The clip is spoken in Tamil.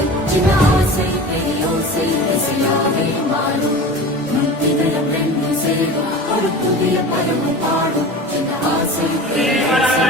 பாடும் சின்ன ஆசை பெரியோசை இசையாவே மாறும் இதயம் ரெண்டும் சேரும் ஒரு புதிய பருவம் பாடும் சின்ன ஆசை பெரியோசை